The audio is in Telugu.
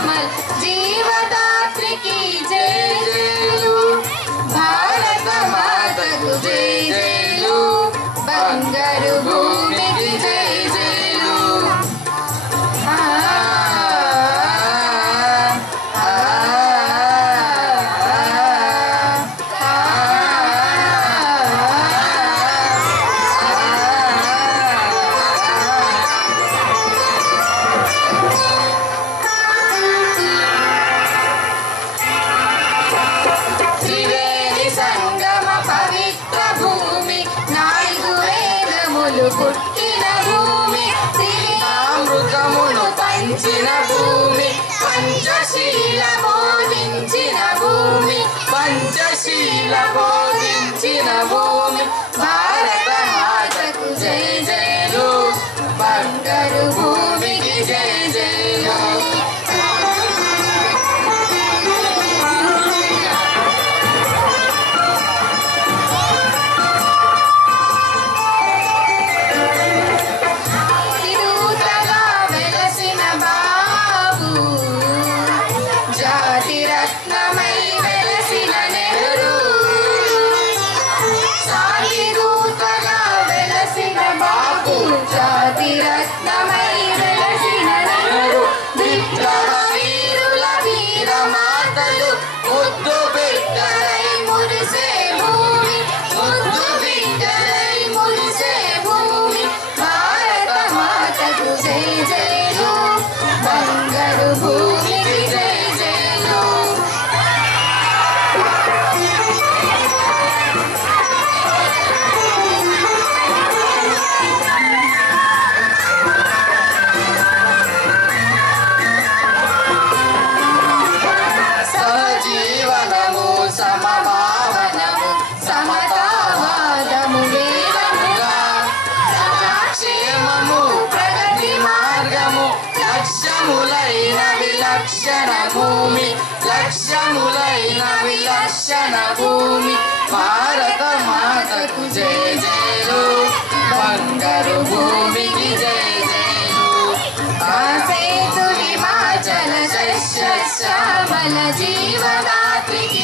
कमल जीवदात्री की जय जयलु भारत माता को जय जयलु बंगारू भूमि की जय जयलु పుట్టిన భూమి అమృతమును పంచిన భూమి పంచశీల బోధించిన భూమి పంచశీల బోధించిన భూమి భారత మాతకు జయ జయలు బంగారు భూమికి జయ జయలు విలక్షణ భూమి లక్ష్యములైన విలక్షణ భూమి భారత మాతకు జయ జయలు బంగారు భూమికి జయ జయలు ఆసేతు హిమాచల శస్య శ్యామల జీవదాత్రికి